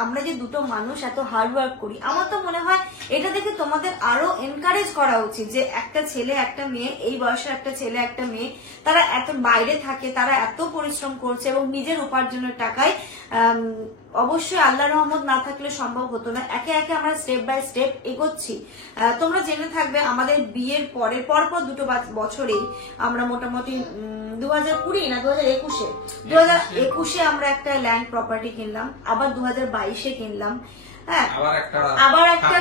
আমরা যে দুটো মানুষ এত হার্ড ওয়ার্ক করি, আমার তো মনে হয় এটা দেখে তোমাদের আরো এনকারেজ করা উচিত যে একটা ছেলে একটা মেয়ে, এই বয়সের একটা ছেলে একটা মেয়ে, তারা এত বাইরে থাকে, তারা এত পরিশ্রম করছে এবং নিজের উপার্জনের টাকায়, অবশ্যই আল্লাহর রহমত না থাকলে সম্ভব হতো না, একে একে আমরা স্টেপ বাই স্টেপ এগোচ্ছি। তোমরা জেনে থাকবে আমাদের বিয়ের পরপর দুটো বছরেই আমরা মোটামুটি 2020 না 2021 আমরা একটা ল্যান্ড প্রপার্টি কিনলাম, আবার 2022 কিনলাম। হ্যাঁ, আবার একটা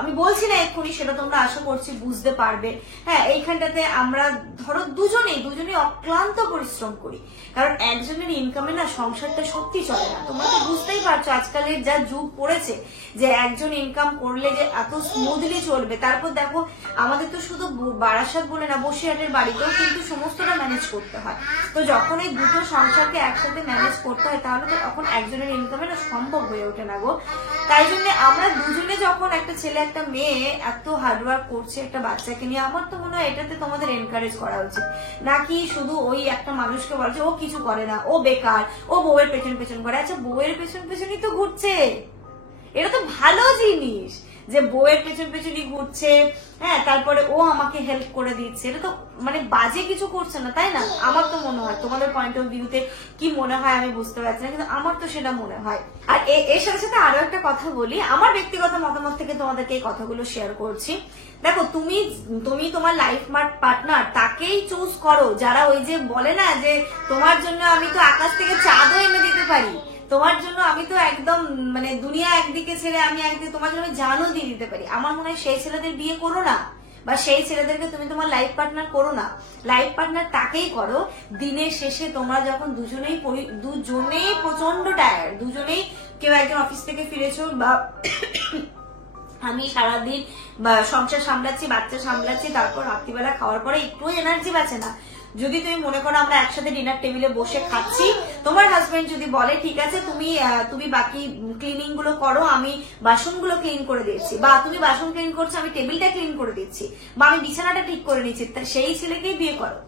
আমি বলছি না এক্ষুনি, সেটা তোমরা আশা করছি বুঝতে পারবে। হ্যাঁ, এইখানটাতে আমরা ধরো দুজনেই অক্লান্ত পরিশ্রম করি, কারণ একজনের ইনকামে না সংসারটা সত্যি চলে না। তোমরা তো বুঝতেই পারছো আজকালের যা যুগ পড়েছে, যে একজন ইনকাম করলে যে এত স্মুথলি চলবে। তারপর দেখো, আমাদের তো শুধু বারাসাত বলে না, বসিরহাটের বাড়িতেও কিন্তু সমস্তটা ম্যানেজ করতে হয়। তো যখন এই দুটো সংসারকে একসাথে ম্যানেজ করতে হয়, তাহলে তো তখন একজনের ইনকামে না সম্ভব হয়ে ওঠে না গো। তাই জন্য আমরা দুজনে যখন, একটা ছেলে একটা মেয়ে এত হার্ডওয়ার্ক করছে একটা বাচ্চাকে নিয়ে, আমার তো মনে হয় এটাতে তোমাদের এনকারেজ করা উচিত, নাকি শুধু ওই একটা মানুষকে বলছে ও কিছু করে না, ও বেকার, ও বউয়ের পেছন পেছন করে। আচ্ছা, বউয়ের পেছন পেছনই তো ঘুরছে, এটা তো ভালো জিনিস যে বউয়ের পেছন পেছনই ঘুরছে। হ্যাঁ, তারপরে ও আমাকে হেল্প করে দিচ্ছে, এটা তো মানে বাজে কিছু করছে না, তাই না? আমার তো মনে হয়, তোমাদের পয়েন্ট অফ ভিউতে কি মনে হয় আমি বুঝতে পারছি না, কিন্তু আমার তো সেটা মনে হয়। আর এর সাথে সাথে আরো একটা কথা বলি, আমার ব্যক্তিগত মতামত থেকে তোমাদেরকে এই কথাগুলো শেয়ার করছি। দেখো, তুমি তোমার লাইফ পার্টনার তাকেই চুজ করো যারা ওই যে বলে না যে তোমার জন্য আমি তো আকাশ থেকে চাঁদও এনে দিতে পারি, তোমার জন্য আমি তো একদম মানে দুনিয়া একদিকে ছেড়ে আমি একদিকে তোমার জন্য জানও দিয়ে দিতে পারি। আমার মনে হয় সেই ছেলেদের বিয়ে করো না, বা সেই ছেলেদেরকে তুমি তোমার লাইফ পার্টনার করো না। লাইফ পার্টনার তাকেই করো দিনের শেষে তোমরা যখন দুজনেই প্রচন্ড টায়ার্ড, দুজনেই কেউ একজন অফিস থেকে ফিরেছো, বা আমি সারাদিন সংসার সামলাচ্ছি, বাচ্চা সামলাচ্ছি, তারপর রাত্রিবেলা খাওয়ার পরে একটু এনার্জি বাঁচে না। যদি তুমি মনে করো আমরা একসাথে ডিনার টেবিলে বসে খাচ্ছি, তোমার হাজবেন্ড যদি বলে ঠিক আছে তুমি বাকি ক্লিনিং গুলো করো, আমি বাসনগুলো ক্লিন করে দিচ্ছি, বা তুমি বাসন ক্লিন করছো আমি টেবিলটা ক্লিন করে দিচ্ছি, বা আমি বিছানাটা ঠিক করে নিচ্ছি, সেই ছেলেকেই বিয়ে করো।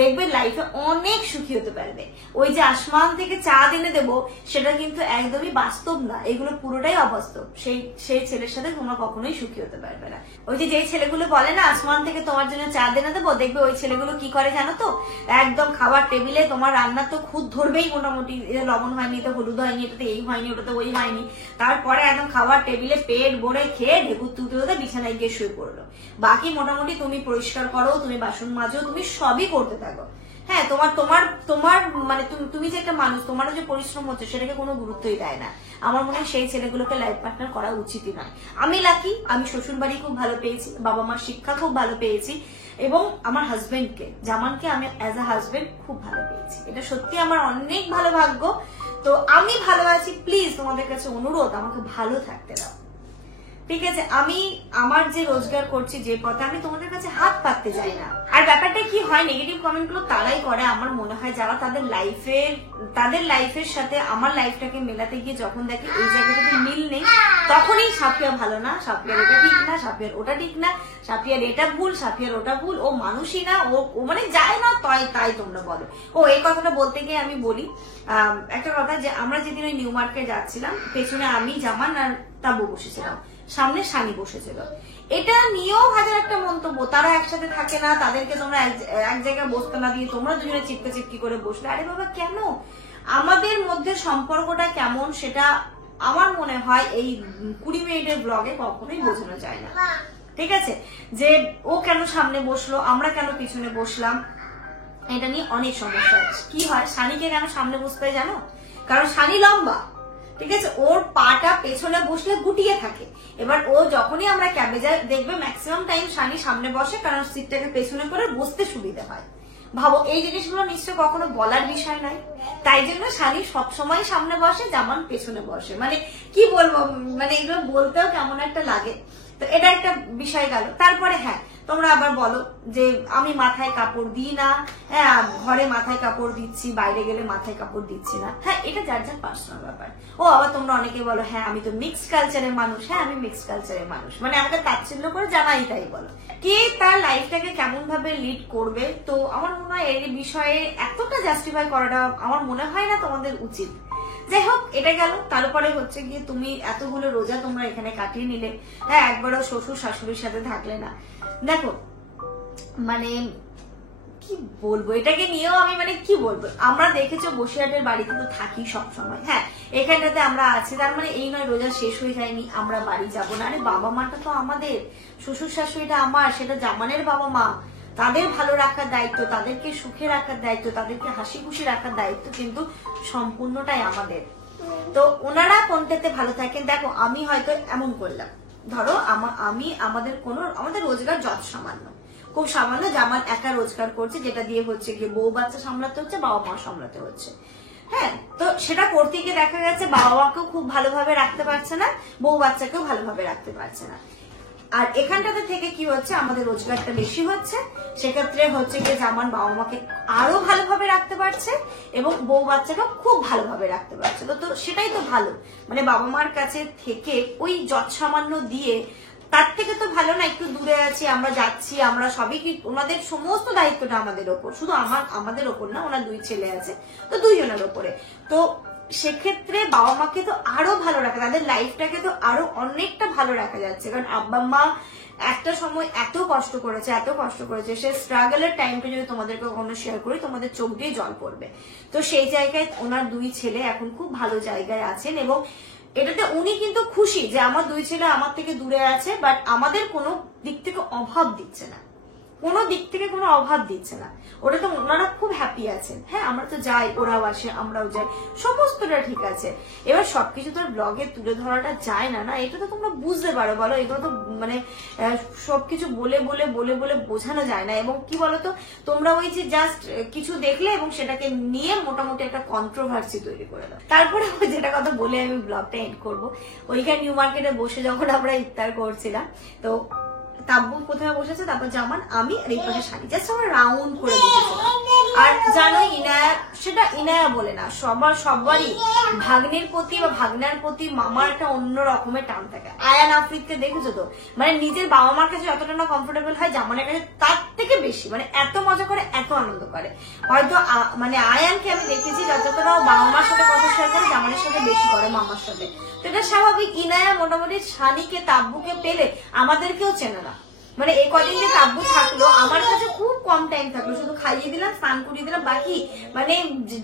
দেখবে লাইফে অনেক সুখী হতে পারবে। ওই যে আসমান থেকে চাঁদ এনে দেবো সেটা কিন্তু একদমই বাস্তব না, এগুলো পুরোটাই অবাস্তব। সেই ছেলের সাথে তোমরা কখনোই সুখী হতে পারবে না। ওই যে ছেলেগুলো বলে না আসমান থেকে তোমার জন্য চাঁদ এনে দেবো, দেখবে ওই ছেলেগুলো কি করে জানো তো, একদম খাবার টেবিলে তোমার রান্না তো খুদ ধরবেই, মোটামুটি লবণ হয়নি তো হলুদ হয়নি, এটাতে এই হয়নি ওটাতে ওই হয়নি, তারপরে একদম খাবার টেবিলে পেট ভরে খেয়ে ঢেকুর তুলতে বিছানায় গিয়ে শুয়ে পড়লো। বাকি মোটামুটি তুমি পরিষ্কার করো, তুমি বাসন মাজো, তুমি সবই করতে থাকো। হ্যাঁ, তোমার মানে তুমি যে একটা মানুষ, তোমারও যে পরিশ্রম হচ্ছে সেটাকে কোনো গুরুত্বই দেয় না। আমার মনে হয় সেই ছেলেগুলোকে লাইফ পার্টনার করা উচিতই নয়। আমি লাকি, আমি শ্বশুর বাড়ি খুব ভালো পেয়েছি, বাবা মার শিক্ষা খুব ভালো পেয়েছি, এবং আমার হাজবেন্ডকে জামানকে আমি অ্যাজ আ হাজবেন্ড খুব ভালো পেয়েছি। এটা সত্যি আমার অনেক ভালো ভাগ্য। তো আমি ভালো আছি, প্লিজ তোমাদের কাছে অনুরোধ আমাকে ভালো থাকতে দাও, ঠিক আছে? আমি আমার যে রোজগার করছি যে পথে, আমি তোমাদের কাছে হাত পাততে চাই না। আর ব্যাপারটা কি হয়, নেগেটিভ কমেন্ট গুলো তারাই করে আমার মনে হয় যারা তাদের লাইফের সাথে আমার লাইফটাকে মেলাতে গিয়ে যখন দেখে এই জায়গাটাতে মিল নেই, তখনই সাফিয়া ভালো না, সাফিয়ার এটা ঠিক না, সাফিয়ার ওটা ঠিক না, সাফিয়ার এটা ভুল, সাফিয়ার ওটা ভুল, ও মানুষই না, ও মানে যায় না, তাই তোমরা বলো। এই কথাটা বলতে গিয়ে আমি বলি একটা কথা, যে আমরা যেদিন ওই নিউ মার্কেট যাচ্ছিলাম, পেছনে আমি, জামান আর তাবু বসেছিলাম, সামনে সানি বসেছিল। এটা নিয়েও হাজার একটা মন্তব্য, তারা একসাথে থাকে না, তাদেরকে তোমরা এক জায়গায় বসতে না দিয়ে তোমরা দুজনে চিপকি করে বসলে। আরে বাবা, কেন? আমাদের মধ্যে সম্পর্কটা কেমন সেটা আমার মনে হয় এই 20 মিনিটের ব্লগে কখনোই বোঝানো যায় না, ঠিক আছে? যে ও কেন সামনে বসলো, আমরা কেন পিছনে বসলাম, এটা নিয়ে অনেক সমস্যা। কি হয়, সানিকে কেন সামনে বসতে হয় জানো? কারণ সানি লম্বা, ঠিক আছে? ওর পাটা পেছনে বসলে গুটিয়ে থাকে। এবার ও যখনই আমরা ক্যাবে যাই, দেখবে ম্যাক্সিমাম টাইম সানি সামনে বসে, কারণ সিটটাকে পেছনে করে বসতে সুবিধা হয়। ভাবো, এই জিনিসগুলো নিশ্চয় কখনো বলার বিষয় নয়। তাই জন্য সানি সবসময় সামনে বসে, জামান পেছনে বসে। মানে কি বলবো, মানে এগুলো বলতেও কেমন একটা লাগে। তো এটা একটা বিষয় গেল। তারপরে হ্যাঁ, তোমরা আবার বলো যে আমি মাথায় কাপড় দিই না, হ্যাঁ ঘরে মাথায় কাপড় দিচ্ছি, বাইরে গেলে মাথায় কাপড় দিচ্ছি না। হ্যাঁ, এটা যার যার পার্সোনাল ব্যাপার। আবার তোমরা অনেকে বলো হ্যাঁ আমি তো মিক্সড কালচারের মানুষ। হ্যাঁ, আমি মিক্সড কালচারের মানুষ, মানে আমাকে তাচ্ছিল্য করে জানাই তাই বলো। কে তার লাইফটাকে কেমন ভাবে লিড করবে, তো আমার মনে হয় এই বিষয়ে এতটা জাস্টিফাই করাটা আমার মনে হয় না তোমাদের উচিত। যাই হোক, এটা গেল। তারপরে হচ্ছে গিয়ে তুমি এতগুলো রোজা তোমরা এখানে কাটিয়ে নিলে, হ্যাঁ একবারও শ্বশুর শাশুড়ির সাথে থাকলে না। দেখো মানে কি বলবো, এটাকে নিয়েও আমি মানে কি বলবো, আমরা দেখেছো বসিরহাটের বাড়িতে তো থাকি সবসময়, হ্যাঁ এখানটাতে আমরা আছি, তার মানে এই নয় রোজা শেষ হয়ে যায়নি আমরা বাড়ি যাবো না। আরে বাবা মাটা তো আমাদের, শ্বশুর শাশুড়িটা আমার, সেটা জামানের বাবা মা, তাদের ভালো রাখার দায়িত্ব, তাদেরকে সুখে রাখার দায়িত্ব, তাদেরকে হাসি খুশি রাখার দায়িত্ব কিন্তু সম্পূর্ণটাই আমাদের। তো ওনারা কোনটাতে ভালো থাকেন। দেখো আমি হয়তো এমন করলাম, ধরো আমাদের রোজগার যত সামান্য, খুব সামান্য, জামান একা রোজগার করছে, যেটা দিয়ে হচ্ছে গিয়ে বউ বাচ্চা সামলাতে হচ্ছে, বাবা মা সামলাতে হচ্ছে। হ্যাঁ, তো সেটা করতে গিয়ে দেখা গেছে বাবা মাকেও খুব ভালোভাবে রাখতে পারছে না, বউ বাচ্চাকেও ভালোভাবে রাখতে পারছে না। আর এখানটাতে থেকে কি হচ্ছে, আমাদের রোজগারটা বেশি হচ্ছে, সেক্ষেত্রে হচ্ছে গিয়ে জামান বাবা মাকে আরো ভালোভাবে রাখতে পারছে এবং বউ বাচ্চাকেও খুব ভালোভাবে রাখতে পারছে। তো সেটাই তো ভালো, মানে বাবা মার কাছে থেকে ওই যৎ সামান্য দিয়ে, তার থেকে তো ভালো না একটু দূরে আছি, আমরা যাচ্ছি, আমরা সবই কি ওনাদের সমস্ত দায়িত্বটা আমাদের ওপর, শুধু আমাদের ওপর না, ওনার 2 ছেলে আছে, তো 2 জনের ওপরে। তো সেক্ষেত্রে বাবা মাকে তো আরো ভালো রাখা, তাদের লাইফটাকে তো আরো অনেকটা ভালো রাখা যাচ্ছে। কারণ আব্বা মা একটা সময় এত কষ্ট করেছে, সে স্ট্রাগলের টাইমটা যদি তোমাদেরকে কখনো শেয়ার করি তোমাদের চোখ দিয়ে জল পড়বে। তো সেই জায়গায় ওনার 2 ছেলে এখন খুব ভালো জায়গায় আছেন এবং এটাতে উনি কিন্তু খুশি যে আমার 2 ছেলে আমার থেকে দূরে আছে, বাট আমাদের কোনো দিক থেকে অভাব দিচ্ছে না, কোনো দিক থেকে কোনো অভাব দিচ্ছে না। ওরা তো ওনারা খুব হ্যাপি আছেন। হ্যাঁ, আমরা তো যাই, ওরাও আসে, আমরাও যাই, সমস্তটা ঠিক আছে। এবার সবকিছু তো ব্লগে তুলে ধরাটা যায় না, না এটা তো তোমরা বুঝতে পারো, বলো এগুলো তো মানে সবকিছু বলে বলে বলে বলে বোঝানো যায় না। এবং কি বলতো, তোমরা ওই যে জাস্ট কিছু দেখলে এবং সেটাকে নিয়ে মোটামুটি একটা কন্ট্রোভার্সি তৈরি করে দাও। তারপরে যেটা কথা বলে আমি ব্লগটা এন্ড করবো, ওইখানে নিউ মার্কেটে বসে যখন আমরা ইফতার করছিলাম, তো তাব্বু প্রথমে বসেছে, তারপর জামান, আমি আর এই পাশে শাড়ি, জাস্ট আমরা রাউন্ড করে বসেছিলাম। আর জানো ইনায়া, সেটা ইনায়া বলে না, সবারই ভাগ্নের প্রতি বা ভাগ্নার প্রতি মামার একটা অন্য রকমের টান থাকে। আয়ান আফ্রিদকে দেখেছো তো, মানে নিজের বাবা মার কাছে যতটা না কমফোর্টেবল হয় জামানের কাছে তার থেকে বেশি, মানে এত মজা করে, এত আনন্দ করে। হয়তো মানে আয়ানকে আমি দেখেছি যতটা বাবা মার সাথে কথা শেয়ার করে জামানের সাথে বেশি করে মামার সাথে। তো এটা স্বাভাবিক। ইনায়া মোটামুটি শানিকে তাব্বুকে পেলে আমাদেরকেও চেনে না, মানে এই কদিন যে তাব্বু থাকলো আমার কাছে খুব কম টাইম থাকলো, শুধু খাইয়ে দিলাম, স্নান করিয়ে দিলাম, বাকি মানে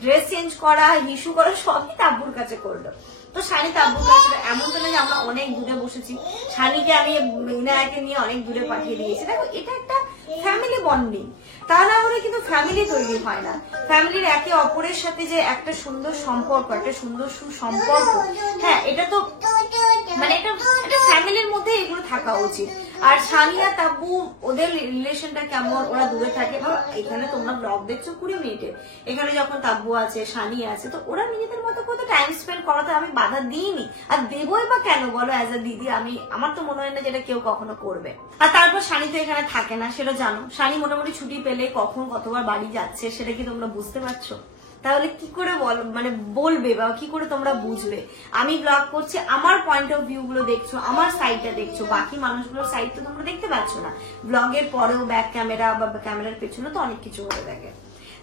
ড্রেস চেঞ্জ করা, হিসু করা সবই তাব্বুর কাছে করলো। তো শানি তাব্বুর কাছে, এমন তো না যে আমরা অনেক দূরে বসেছি, শানিকে আমি ইনায়াকে নিয়ে অনেক দূরে পাঠিয়ে দিয়েছি। দেখো এটা একটা ফ্যামিলি বন্ডিং, তা না হলে কিন্তু ফ্যামিলি তৈরি হয় না। ফ্যামিলির একে অপরের সাথে যে একটা সুন্দর সম্পর্ক, একটা সুন্দর সুসম্পর্ক, হ্যাঁ এটা তো মানে এটা ফ্যামিলির মধ্যে এগুলো থাকা উচিত। আর সানিয়া তাব্বু ওদের রিলেশনটা কেমন, ওরা দূরে থাকে। এখানে তোমরা ব্লগ দেখছো 20 মিনিটে, এখানে যখন তাব্বু আছে, সানি আছে, তো ওরা নিজেদের মতো করে টাইম স্পেন্ড করাতে আমি বাধা দিইনি, আর দেবই বা কেন বলো? অ্যাজ আ দিদি আমার তো মনে হয় না যেটা কেউ কখনো করবে। আর তারপর সানি তো এখানে থাকে না, সেটা জানো। সানি মোটামুটি ছুটি পেলে কখন কতবার বাড়ি যাচ্ছে সেটা কি তোমরা বুঝতে পারছো? তাহলে কি করে মানে বলবে বা কি করে তোমরা বুঝবে? আমি ব্লগ করছি, আমার পয়েন্ট অফ ভিউ গুলো দেখছো, আমার সাইডটা দেখছো, বাকি মানুষগুলোর সাইড তো তোমরা দেখতে পাচ্ছ না। ব্লগের পরেও ব্যাক ক্যামেরা বা ক্যামেরার পেছনে তো অনেক কিছু হয়ে থাকে।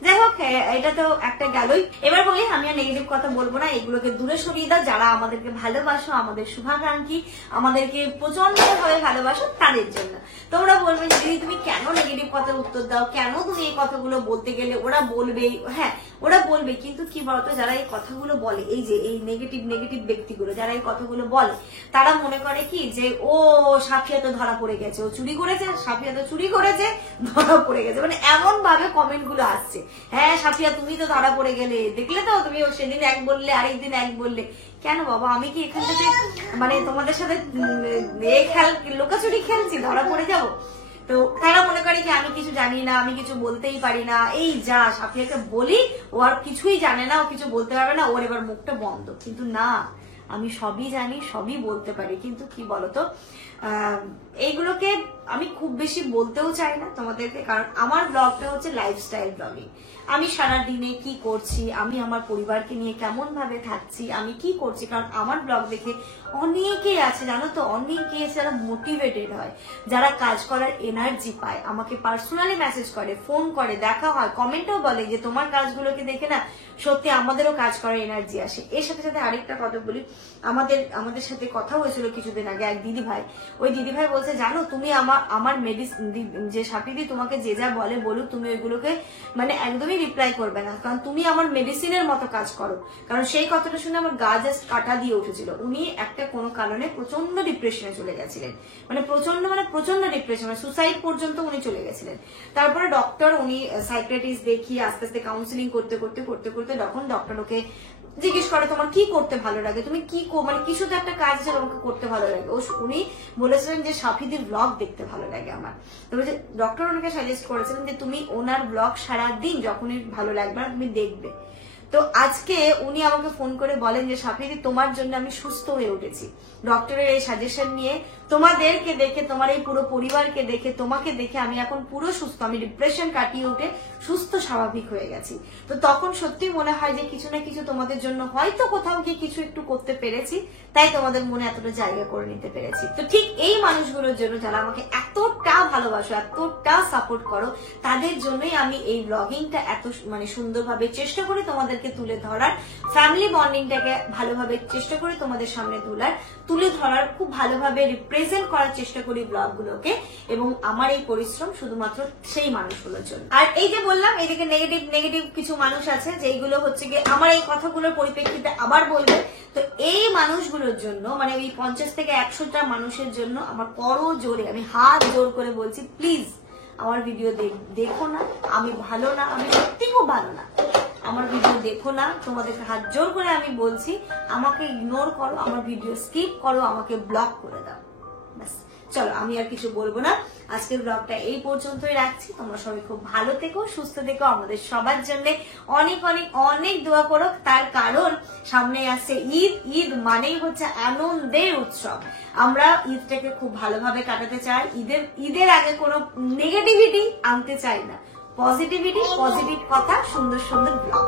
যাই হোক, এটা তো একটা গেলই। এবার বলি, আমি আর নেগেটিভ কথা বলবো না, এগুলোকে দূরে সরিয়ে দাও। যারা আমাদেরকে ভালোবাসো, আমাদের শুভাকাঙ্ক্ষী, আমাদেরকে প্রচন্ড ভাবে ভালোবাসো, তাদের জন্য তোমরা বলবে যে দিদি তুমি কেন নেগেটিভ কথার উত্তর দাও, কেন তুমি এই কথাগুলো বলতে গেলে ওরা বলবে, হ্যাঁ ওরা বলবে, কিন্তু কি বলতো, যারা এই কথাগুলো বলে, এই যে এই নেগেটিভ ব্যক্তিগুলো যারা এই কথাগুলো বলে, তারা মনে করে কি যে ও সাফিয়া তো ধরা পড়ে গেছে, ও চুরি করেছে, সাফিয়া তো চুরি করেছে, ধরা পড়ে গেছে, মানে এমন ভাবে কমেন্ট গুলো আসছে। হ্যাঁ সাফিয়া তুমি তো ধরা পড়ে গেলে, দেখলে তো তুমি সেদিন এক বললে, আরেকদিন এক বললে। কেন বাবা, আমি কি এখান থেকে মানে তোমাদের সাথে লোকাচুরি খেলছি, ধরা পড়ে যাবো? তো তারা মনে করে কি আমি কিছু জানি না, আমি কিছু বলতেই পারি না, এই যা সাফিয়াকে বলি ও আর কিছুই জানে না, ও কিছু বলতে পারবে না, ওর এবার মুখটা বন্ধ। কিন্তু না, আমি সবই জানি, সবই বলতে পারি, কিন্তু কি বলতো এইগুলোকে আমি খুব বেশি বলতেও চাই না তোমাদেরকে, কারণ আমার ব্লগটা হচ্ছে লাইফস্টাইল ব্লগিং। আমি সারা দিনে কি করছি, আমি আমার পরিবারকে নিয়ে কেমন ভাবে থাকছি, আমি কি করছি, কারণ আমার ব্লগ দেখে অনেকেই আছে জানো তো, অনেকেই আছে যারা মোটিভেটেড হয়, যারা কাজ করার এনার্জি পায়, আমাকে পার্সোনালি মেসেজ করে, ফোন করে, দেখা হয়, কমেন্টও বলে যে তোমার কাজগুলোকে দেখে না সত্যি আমাদেরও কাজ করার এনার্জি আসে। এর সাথে সাথে আরেকটা কথা বলি, আমাদের সাথে কথা হয়েছিল কিছুদিন আগে এক দিদি ভাই, ওই দিদি ভাই বলছে জানো তুমি আমার মেডিসিন যে সাপিদি তোমাকে যে যা বলে বলুক, তুমি ওইগুলোকে মানে একদমই রিপ্লাই করবে না, কারণ তুমি আমার মেডিসিনের মতো কাজ করো। কারণ সেই কথাটা শুনে আমার গা জাস্ট কাটা দিয়ে উঠেছিল। উনি একটা কোনো কারণে প্রচন্ড ডিপ্রেশনে চলে গেছিলেন, মানে প্রচন্ড ডিপ্রেশন, মানে সুসাইড পর্যন্ত উনি চলে গেছিলেন। তারপরে ডক্টর, উনি সাইকিয়াট্রিস্ট দেখিয়ে আস্তে আস্তে কাউন্সিলিং করতে করতে তখন ডক্টর ওকে জিজ্ঞেস করে তোমার কি করতে ভালো লাগে, তুমি কি মানে কিছু তো একটা কাজ আছে তোমাকে করতে ভালো লাগে। উনি বলেছিলেন যে সাফিদির ব্লগ দেখতে ভালো লাগে আমার। তবে যে ডক্টর ওনাকে সাজেস্ট করেছিলেন যে তুমি ওনার ব্লগ সারাদিন যখনই ভালো লাগবে না তুমি দেখবে। তো আজকে উনি আমাকে ফোন করে বলেন যে সাফিদি তোমার জন্য আমি সুস্থ হয়ে উঠেছি, ডক্টরের এই সাজেশন নিয়ে, তোমাদেরকে দেখে, তোমার এই পুরো পরিবারকে দেখে, তোমাকে দেখে আমি এখন পুরো সুস্থ, আমি ডিপ্রেশন কাটিয়ে উঠে সুস্থ স্বাভাবিক হয়ে গেছি। তো তখন সত্যি মনে হয় যে কিছু না কিছু তোমাদের জন্য হয়তো কোথাও গিয়ে কিছু একটু করতে পেরেছি, তাই তোমাদের মনে এতটা জায়গা করে নিতে পেরেছি। তো ঠিক এই মানুষগুলোর জন্য যারা আমাকে এতটা ভালোবাসো, এতটা সাপোর্ট করো, তাদের জন্যই আমি এই ব্লগিংটা এত মানে সুন্দরভাবে চেষ্টা করি তোমাদের তোমাদেরকে তুলে ধরার, ফ্যামিলি বন্ডিংটাকে ভালোভাবে চেষ্টা করি তোমাদের সামনে তুলে ধরার, খুব ভালোভাবে রিপ্রেজেন্ট করার চেষ্টা করি ব্লগগুলোকে, এবং আমার এই পরিশ্রম শুধুমাত্র সেই মানুষগুলোর জন্য। আর এই যে বললাম এদিকে নেগেটিভ কিছু মানুষ আছে যেগুলো হচ্ছে গিয়ে আমার এই কথাগুলোর পরিপ্রেক্ষিতে আবার বলবে, তো এই মানুষগুলোর জন্য মানে ওই 50 থেকে 100টা মানুষের জন্য আমার জোরে আমি হাত জোর করে বলছি, প্লিজ আমার ভিডিও দেখো না, আমি ভালো না, আমি সত্যি খুব ভালো না, আমার ভিডিও দেখো না, তোমাদেরকে হাত জোর করে আমি বলছি, আমাকে ইগনোর করো, আমার ভিডিও স্কিপ করো, আমাকে ব্লক করে দাও, ব্যাস। চলো আমি আর কিছু বলবো না, আজকের ব্লগটা এই পর্যন্তই রাখছি। তোমরা সবাই খুব ভালো থেকো, সুস্থ থেকো, আমাদের সবার জন্য অনেক অনেক অনেক দোয়া করো, তার কারণ সামনে আসছে ঈদ মানেই হচ্ছে আনন্দের উৎসব। আমরা ঈদটাকে খুব ভালোভাবে কাটাতে চাই, ঈদের আগে কোনো নেগেটিভিটি আনতে চাই না, পজিটিভ কথা, সুন্দর ব্লগ।